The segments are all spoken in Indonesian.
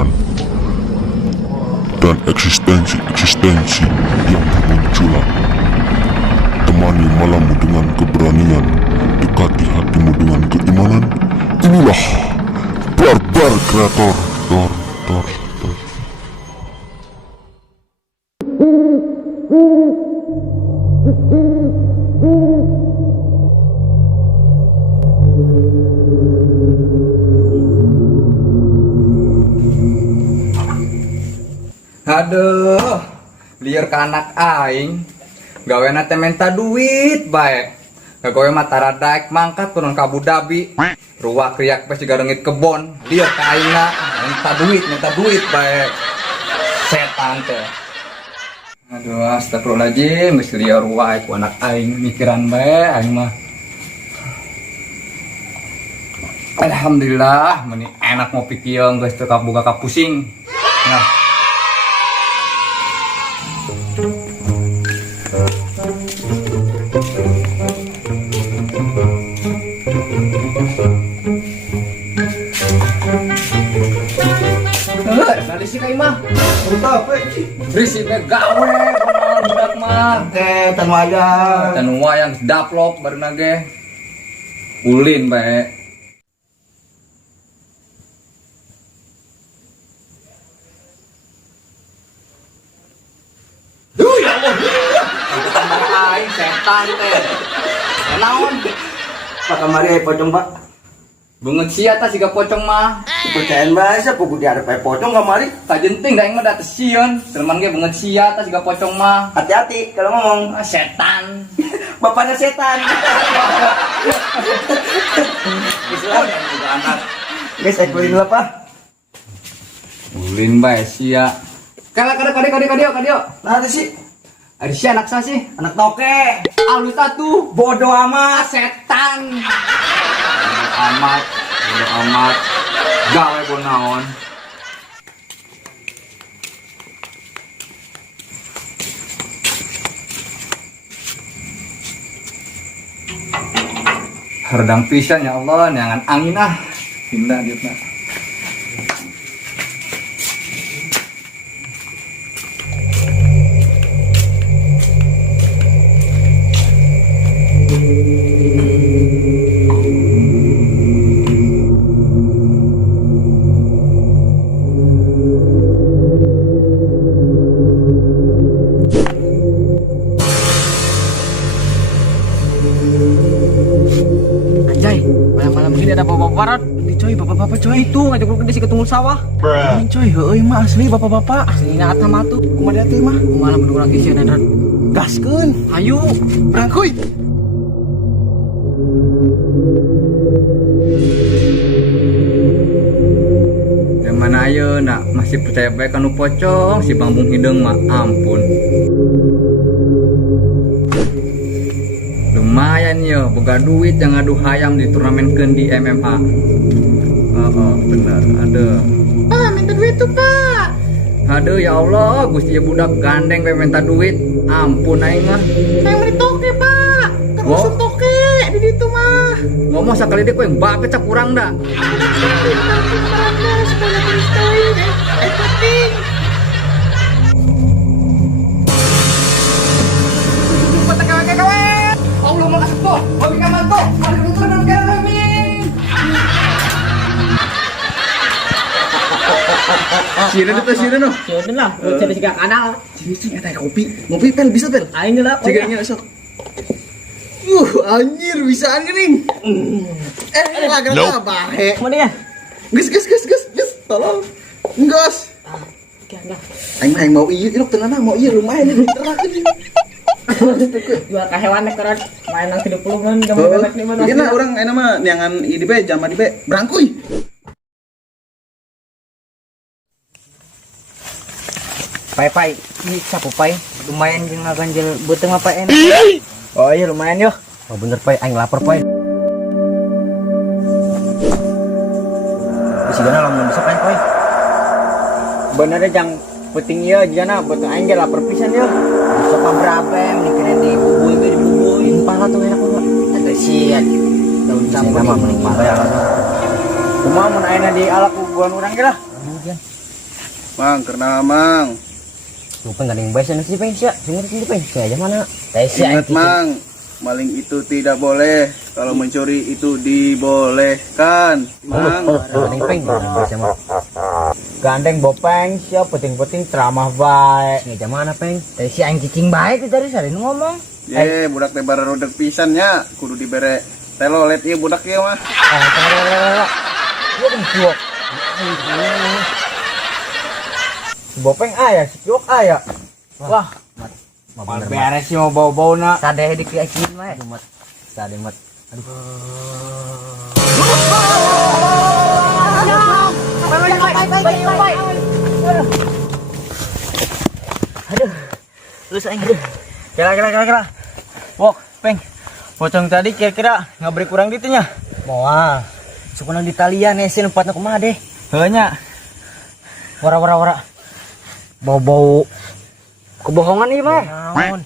kemungkinan dan eksistensi-eksistensi yang bermunculan. Temani malammu dengan keberanian, dekati hatimu dengan keimanan. Inilah Barbar Kreator. Tor. Aduh, liar ke anak aing. Gaweana teh minta duit bae. Gawe mata radaek mangkat turun ke Abu Dhabi. Ruwak riak pasti garengit kebon. Liar ke aingna minta duit bae. Setan teh. Aduh, astagfirullahaladzim, geus liar wae ku anak aing mikiran bae aing mah. Alhamdulillah, meni enak ngopi kieu geus teu kaboga kapusing. Nah, nanti sih kayak mah, berisi gawe, kenal budak mah. Tanu aja. Tanu yang daplok baru nage, ulin bae. Ya Allah, tambah aing setan teh. Naon? Pak kamari pocong pak. Bunget sia tah siga pocong mah. Percayaan bahasa kudu diarep pocong kamari. Kajenting da aing mah da teu sieun. Teman ge bunget sia tah siga pocong mah. Hati-hati kalau ngomong. Setan. Bapaknya setan. Islam yang juga anak. Guys, ekulin lah pak. Ulin bae sia. Kadio. Nah ada sih. Ada si anak saya sih. Anak toke. Alus atuh. Bodoh amat. Setan. Bodo amat. Gawe pun naon. Herdang pisan ya Allah, nyangan angin ah. Pindah dia mah. Anjay, malam-malam begini ada bapak-bapak di coy, bapak-bapak coy itu ngajak lu ke ketungul sawah. Ini coy, heueuy mah asli bapak-bapak. Asli na eta mah tuh, kumaha teh mah? Kumaha mun urang geus cenah dan gaskeun. Hayu, berangkuy. Zaman ayeuna masih percaya bae kanu pocong si Bambung Hideung mah ampun. Lumayan ya, boga duit yang ngadu hayam di turnamenkeun di MMA. Benar, ada. Pak, minta duit tuh, Pak. Aduh ya Allah, Gusti ya budak gandeng pe minta duit. Ampun aing mah. Yang beli toke, Pak. Terus toke di ditu mah. Ngomong sakali deh yang bape cak kurang dah. Allah mau kasih tuh, hobi kamar tuh, ada bentuk dan kami. Sieun itu sieun noh. Sieun lah, cari siga kanal. Cing eta kopi. Ngopi pel bisa pel. Aing lah. Ciganya sok. Anjir bisaan geuning. Laga bahe. Mana ya? Gus. Tolong. Gus. Aing mau ieu ilok teunana mau ieu lumayan ini terak ini. Jual ka hewan keren main nang 30 mun gambar bebek ni mah. Dina urang aya mah neangan ieu di bae jama di bae berangkuy. Pai, ini sapu pai. Lumayan jeung ngaganjel beuteung mah pai enak. Oh iya lumayan yo. Oh bener pai, aing lapar pai. Bisi gana lamun bisa pai. Bener jang penting ieu jana beuteung aing ge lapar pisan yo. Sok pambrabe mikirin di bubui ge di bubui. Pala tuh enak banget. Ada siat. Daun campur mah mending pala ya. Kumaha mun ayeuna di alak bubuan urang ge lah. Mang, karena Mang. Lupa nggak ada yang bahasa nasi peng sih. Dengar sini peng. Saya aja mana? Ingat Mang, maling itu tidak boleh. Kalau mencuri itu dibolehkan. Mang. Ada yang peng. Bahasa mah. Gandeng bopeng siap penting-penting ceramah baik. Ngeja mana peng? Tadi si aing cicing baik itu tadi sering ngomong. Ye, budak teh bara rodeg pisannya, kudu dibere telolet ieu budak ieu mah. Gua kan cuok. Si bopeng aya, si cuok aya. Wah, mal beres sih mau bau-bau na. Sadeh dikiakin mah. Mat. Sadeh mat. Aduh. Aduh. Lu sayang. Kira. Wok, peng. Pocong tadi kira-kira ngabri kurang ditunya. Moal. Sukunang di talian esin empatna kumaha deh. Heunya. Wara. Bau-bau kebohongan ieu mah. Naon?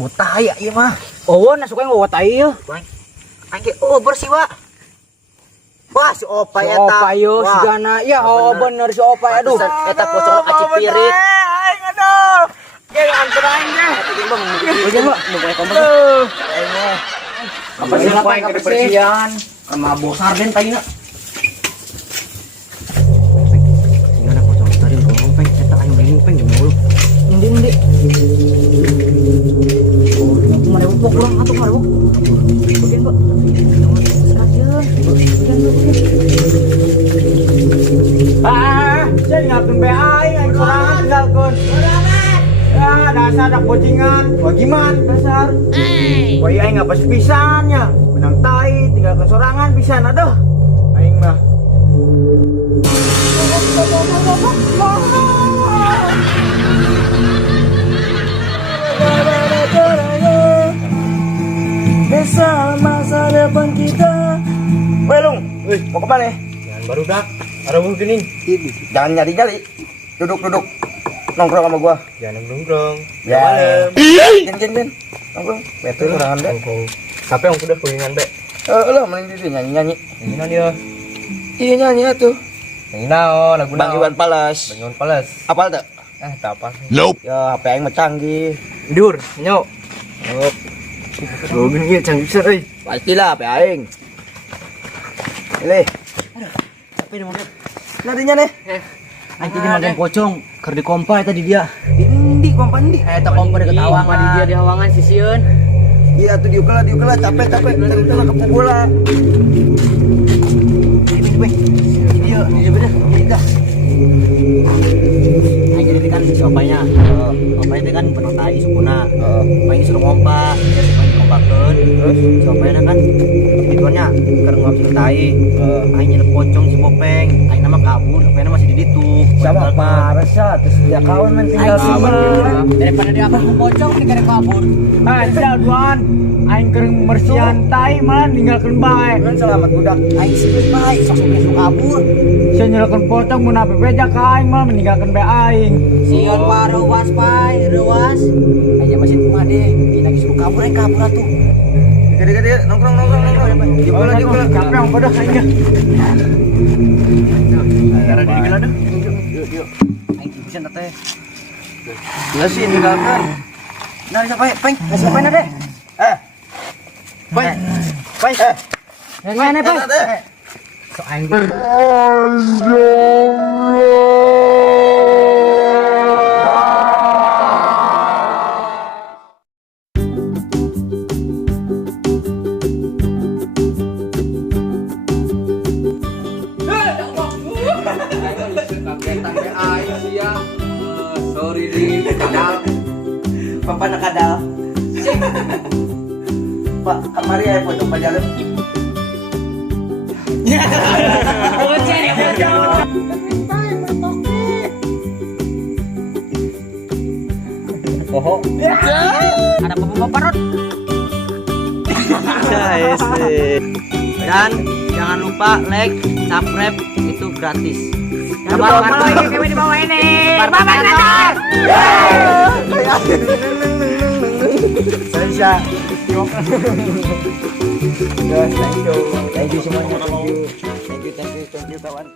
Bau tai ieu mah. Oh, na suka ngawat tai ieu. Angge bersih wa. Wah, si Opa eta. Si Opa yo sigana. Ya, bener si Opa. Aduh, eta pocong lo kacipirit. Aing aduh. Ge antar aing ge. Oke, Mbak. Mau pakai kompor. Aing mah. Apa sih paling kebersihan? Sama bosar den tayina. Sigana pocong tadi ngomong peng eta aing bingung peng mulu. Mundi. Oh, mana upok kurang atuh mah, Bu. Bagian, Mbak. Saya ngapin BA yang kurang tinggalkan. Ya dasar anak bojingan, bagiman dasar. Wah iya nggak pas pisannya, benang tai tinggalkan sorangan pisan aduh. Aing mah. Desa masa depan kita. Welung, mau kemana? Jangan barudak, ada buah gening. Jangan nyari-nyari, duduk. Nongkrong sama gua. Jangan nongkrong. Ya. Gen. Nongkrong. Betul kurangan deh. Siapa yang udah kuningan be? Lo main di nyanyi. Nyanyi dia. Iya nyanyi atuh. Nyanyi naon, lagu naon? Bang Iwan Pales. Apal tak? Tak apa. Nope. Ya HP aing mah canggih. Dur, nyok. Nyok. Lo gini canggih besar euy. Pastilah HP aing. Leh. Aduh, capek nih mobil. Larinya deh. Aing tadi makan pocong, keur di kompa tadi dia. Di kompa ndi? Eta kompa deket Hawangan. Di dia di Hawangan sisieun. Iya tuh diukelah capek. Tengah ke bola. Dia bener. Dah. Aing jadi kan siopanya. Opanya itu kan penuh tai sukuna. Main suruh ngompa, dia main kompakeun. Terus siopanya kan itunya keur ngomong tai. Aing nyelep pocong si Bopeng. Aing nama kabur, opanya masih di ditu. Sama apa rasa terus dia kawan men tinggal sini. Daripada dia kabur pocong dikare kabur. Jaduan aing keur bersihan tai malah ninggalkeun bae. Kan selamat budak. Aing sih bae sok kabur. Saya nyeleken pocong mun ape beja ka aing malah meninggalkeun bae aing. Sieun paruwas bae, ruas. Aja masih rumah deh. Dina disuruh kabur aing kabur atuh. Gede-gede nongkrong. Diulah capek ang pada aing. Cara di gila dah. Yuk. Aing bisa teh. Ya sih tinggalkan. Nah, siapa peng? Siapa na deh? Peng. Dari mana peng? So aing. Sorry di kadal. Papa nakadal. Pak, kamari ay po itong pajalan. Oho. Ada paparot. Guys. Dan jangan lupa like, subscribe itu gratis. Kabar di bawah ini. Bapak Natal. Saya guys, thank you semuanya, thank you kawan.